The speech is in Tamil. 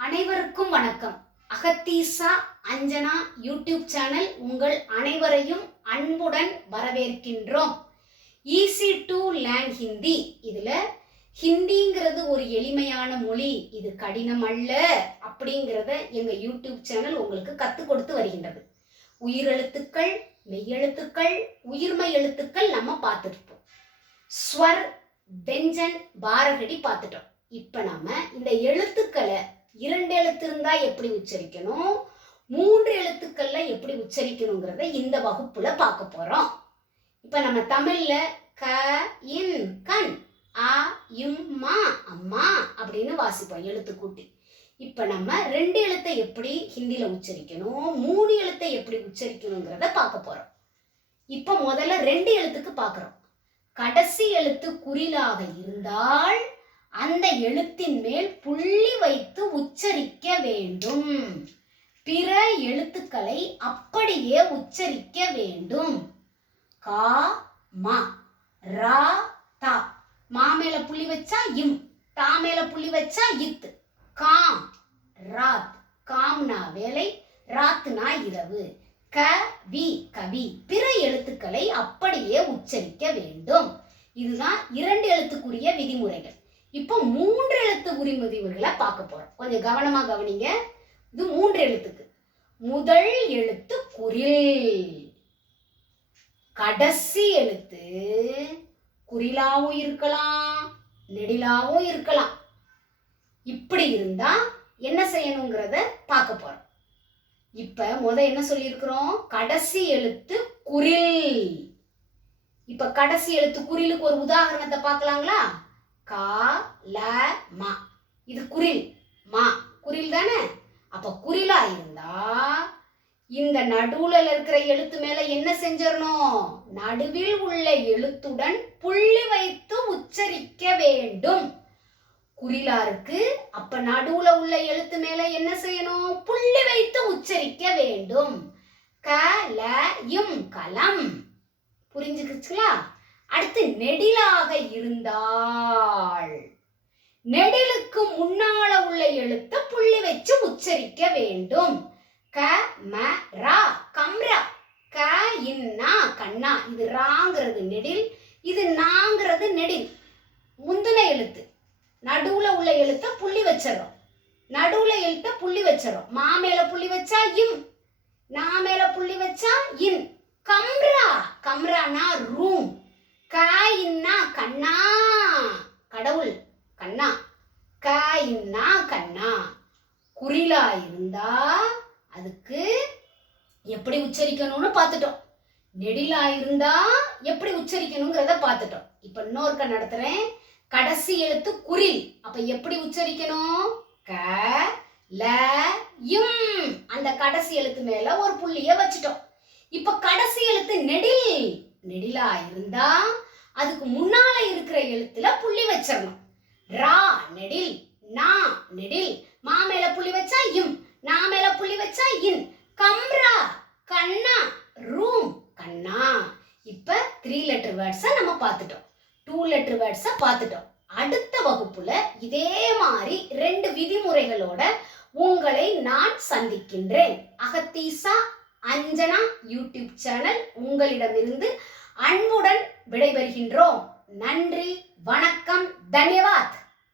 அனைவருக்கும் வணக்கம். அகத்தீசா அஞ்சனா யூடியூப் சேனல் உங்கள் அனைவரையும் அன்புடன் வரவேற்கின்றோம். Easy to learn Hindi. இதுல ஹிந்திங்கிறது ஒரு எளிமையான மொழி, இது கடினம் அல்ல அப்படிங்கிறத எங்க யூடியூப் சேனல் உங்களுக்கு கற்றுக் கொடுத்து வருகின்றது. உயிரெழுத்துக்கள், மெய்யெழுத்துக்கள், உயிர்மெய் எழுத்துக்கள் நம்ம பார்த்துருப்போம். ஸ்வர், வெஞ்சன், பாரகடி பார்த்துட்டோம். இப்ப நம்ம இந்த எழுத்துக்களை 2 எழுத்து இருந்தா எப்படி உச்சரிக்கணும், 3 எழுத்துக்கள்ல எப்படி உச்சரிக்கணுங்கிறத இந்த வகுப்புல பார்க்க போறோம். இப்ப நம்ம தமிழ்ல க, இன், கண், ஆ, இம், மா, அம்மா அப்படின்னு வாசிப்போம் எழுத்து கூட்டி. இப்ப நம்ம 2 எழுத்தை எப்படி ஹிந்தில உச்சரிக்கணும், 3 எழுத்தை எப்படி உச்சரிக்கணுங்கிறத பார்க்க போறோம். இப்ப முதல்ல 2 எழுத்துக்கு பார்க்கிறோம். கடைசி எழுத்து குறிலாக இருந்தால் அந்த எழுத்தின் மேல் புள்ளி வைத்து உச்சரிக்க வேண்டும். பிற எழுத்துக்களை அப்படியே உச்சரிக்க வேண்டும். கா, மா, ரா, தா. மா மேல புள்ளி வச்சா இம், தா மேல புள்ளி வச்சா இத். காம், ராத். காம்னா வேலை, ராத்னா இரவு. கவி, கவி. பிற எழுத்துக்களை அப்படியே உச்சரிக்க வேண்டும். இதுதான் 2 எழுத்துக்குரிய விதிமுறைகள். இப்போ 3 எழுத்து விதிமுறைகளை பார்க்க போறோம். கொஞ்சம் கவனமா கவனிங்க. இது 3 எழுத்துக்கு. முதல் எழுத்து குறில். கடைசி எழுத்து குறிலாவும் இருக்கலாம், நெடிலாவும் இருக்கலாம். இப்படி இருந்தா என்ன செய்யணுங்கிறத பார்க்க போறோம். இப்ப என்ன சொல்லியிருக்கிறோம்? கடைசி எழுத்து குறில். இப்ப கடைசி எழுத்து குறிலுக்கு ஒரு உதாரணத்தை பார்க்கலாங்களா? கா, ல, மா. இது குறில். மா குறில் தானே? அப்ப குறிலா இருந்தா இந்த நடுவுல இருக்கிற எழுத்து மேல என்ன செஞ்சிடணும்? நடுவில் உள்ள எழுத்துடன் புள்ளி வைத்து உச்சரிக்க வேண்டும். குறிலா இருக்கு, அப்ப நடுவுல உள்ள எழுத்து மேல என்ன செய்யணும்? புள்ளி வைத்து உச்சரிக்க வேண்டும். க, ல, இம், கலம். புரிஞ்சுக்கிச்சுங்களா? அடுத்து நெடிலாக இருந்தால் நெடிலுக்கு முன்னால உள்ள எழுத்தை புள்ளி வச்சு உச்சரிக்க வேண்டும். க, ம, ரா, கம்ரா. க, இன்னா, கண்ணா. இது ராங்கிறது நெடில், இது நாங்கிறது நெடில். முந்தின எழுத்து நடுவுல உள்ள எழுத்தை புள்ளி வச்சிடறோம். நடுவுல எழுத்தை புள்ளி வச்சிடறோம். மா மேல புள்ளி வச்சா இம், நா மேல புள்ளி வச்சா இன். கம்ரா, கம்ரானா ரூம். க, இன்னா, கண்ணா, கடவுள், கண்ணா. க, இன்னா, கண்ணா. குறிலா இருந்தா அதுக்கு எப்படி உச்சரிக்கணும்னு பார்த்துட்டோம். நெடிலா இருந்தா எப்படி உச்சரிக்கணுங்கிறத பார்த்துட்டோம். இப்ப இன்னொருக்க நடத்துறேன். கடைசி எழுத்து குறில். அப்ப எப்படி உச்சரிக்கணும்? க, ல, இம். அந்த கடைசி எழுத்து மேல ஒரு புள்ளிய வச்சுட்டோம். இப்ப கடைசி எழுத்து நெடில். நெடிலா இருந்தா அதுக்கு முன்னால இருக்கிற எழுத்துல புள்ளி வச்சிடணும். ரா நெடில், நா நெடில். மா மேல புள்ளி வச்சா இம், நா மேல புள்ளி வச்சா இன். கம்ரா, கண்ணா, ரூம், கண்ணா. இப்ப 3 லெட்டர் வேர்ட்ஸை நம்ம பார்த்துட்டோம். 2 லெட்டர் வேர்ட்ஸை பார்த்துட்டோம். அடுத்த வகுப்புல இதே மாதிரி 2 விதிமுறைகளோட உங்களை நான் சந்திக்கின்றேன். அகத்தீசா அஞ்சனா யூடியூப் சேனல் உங்களிடமிருந்து அன்புடன் விடைபெறுகின்றோம். நன்றி, வணக்கம், தன்யவாத்.